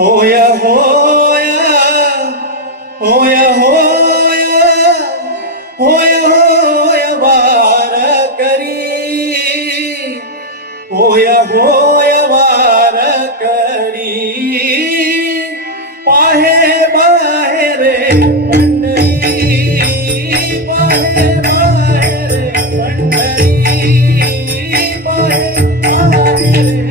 होय होय होय होय होय होय वार करी होय होय वार करी पाहे बाहेर पंढरी पाहे बाहेर पंढरी पाहे बाहेर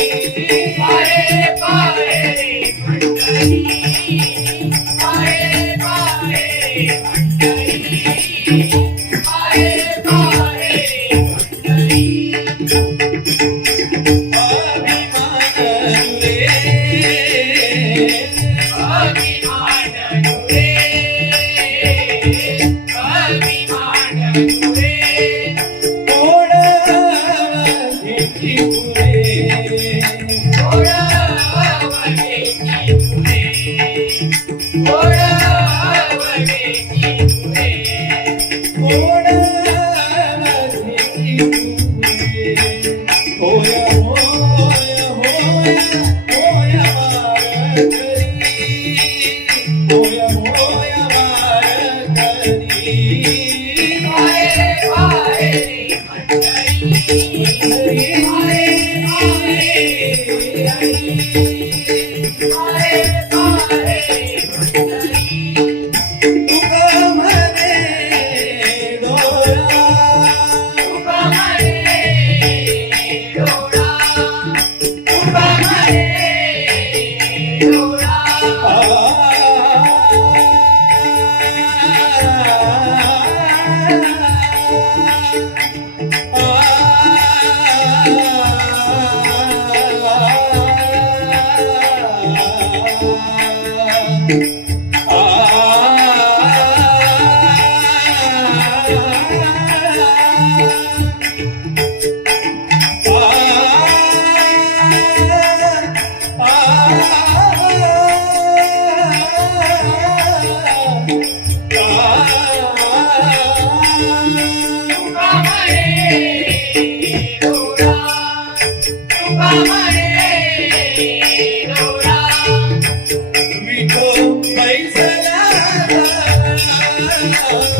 होय वार करी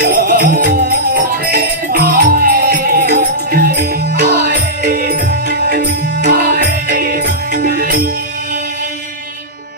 Oh,